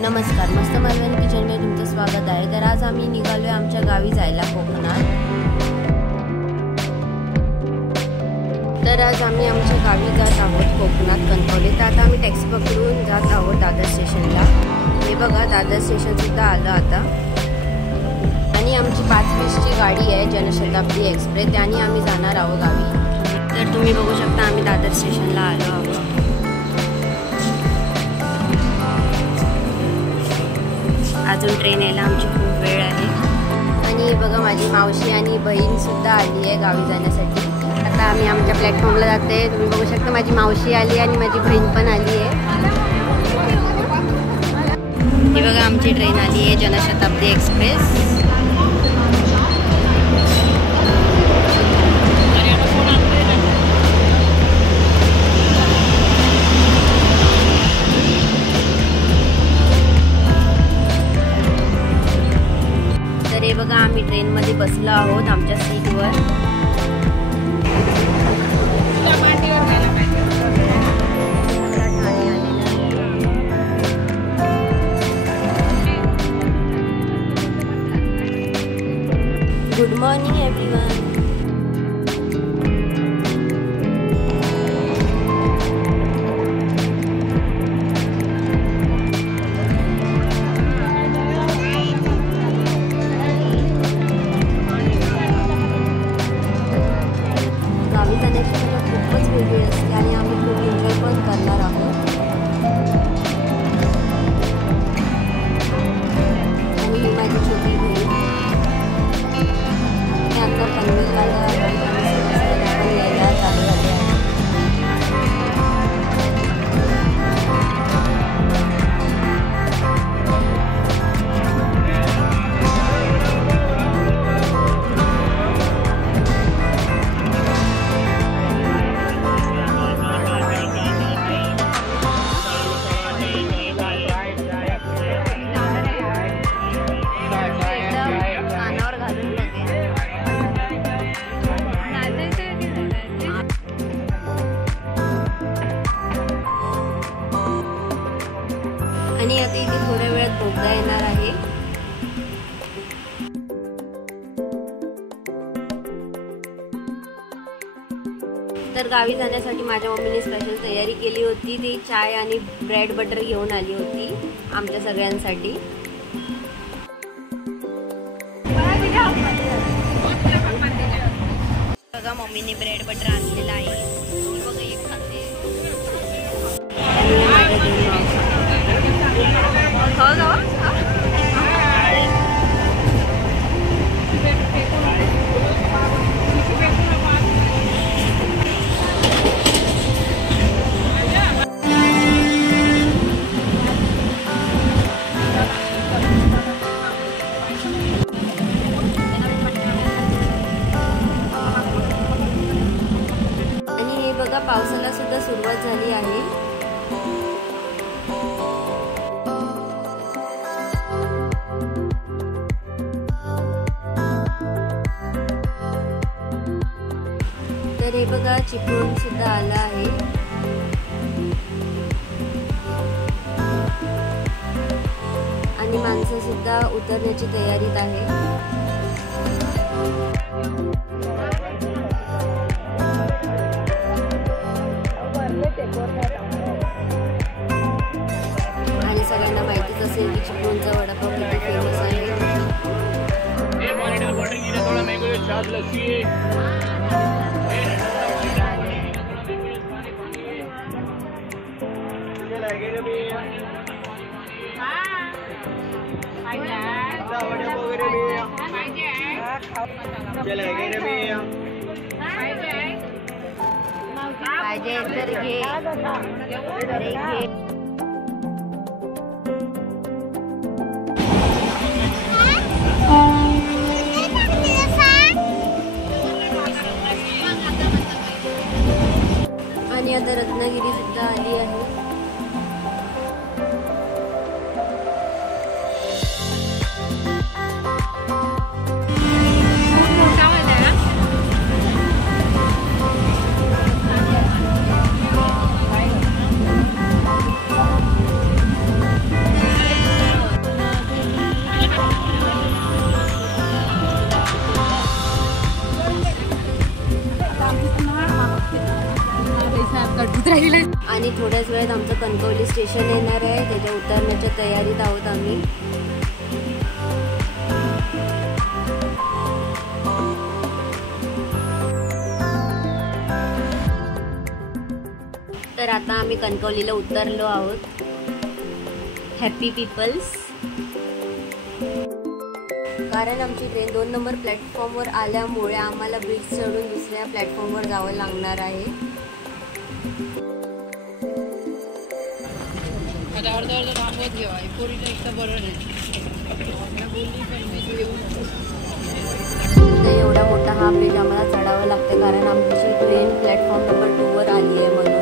नमस्कार, मस्त मालवणी किचनमध्ये तुमचं स्वागत आहे। तर आज आम्ही निघालोय आमच्या गावी जायला कोकणात। तर आज आम्ही आमच्या गावी जात आहोत कोकणात कणकवली। तर आता आम्ही टॅक्सी पकडून जात आहोत दादर स्टेशनला। हे बघा दादर स्टेशन सुद्धा आलं आता आणि आमची 5:20ची गाडी आहे जनशताब्दी एक्सप्रेस, त्याने आम्ही जाणार आहोत गावी। तर तुम्ही बघू शकता आम्ही दादर स्टेशनला आलो आहोत। अजून ट्रेन यायला आमची खूप वेळ आहे आणि बघा माझी मावशी आणि बहीण सुद्धा आली आहे गावी जाण्यासाठी। आता आम्ही आमच्या प्लॅटफॉर्मला जाते। तुम्ही बघू शकता माझी मावशी आली आणि माझी बहीण पण आली आहे। ही बघा आमची ट्रेन आली आहे जनशताब्दी एक्सप्रेस। हे बघा आम्ही ट्रेन मध्ये बसलो आहोत आमच्या सीटवर। Good morning everyone. आणि आता इथे थोड्या वेळात बोगदा येणार आहे। तर गावी जाण्यासाठी माझ्या मम्मीने स्पेशल तयारी केली होती। ती चाय आणि ब्रेड बटर घेऊन आली होती आमच्या सगळ्यांसाठी। बघा मम्मीने ब्रेड बटर आणलेला आहे। बघा एक खाते आणि हे बघा पावसाला सुद्धा सुरुवात झाली आहे। तर हे बघा चिपळूण सुद्धा आला आहे आणि माणसं सुद्धा उतरण्याची तयारीत आहे। आणि सगळ्यांना माहितीच असेल की चिपळूणचा वडापाव किती फेमस आहे। पाहिजे तर घे, अरे घे। आणि आता रत्नागिरी सुद्धा आली आहे। आणि थोड्याच वेळात आमचं कणकवली स्टेशन येणार आहे, त्याच्या उतरण्याच्या तयारीत आहोत आम्ही. तर आता आम्ही कणकवलीला उतरलो आहोत. Happy peoples. कारण आमची ट्रेन 2 नंबर प्लॅटफॉर्मवर आल्यामुळे आम्हाला ब्रिज चढून दुसऱ्या प्लॅटफॉर्मवर जावं लागणार आहे. एवढा मोठा हा ब्रिज आम्हाला चढावं लागतं कारण आमची ट्रेन प्लॅटफॉर्म नंबर 2 वर आली आहे म्हणून.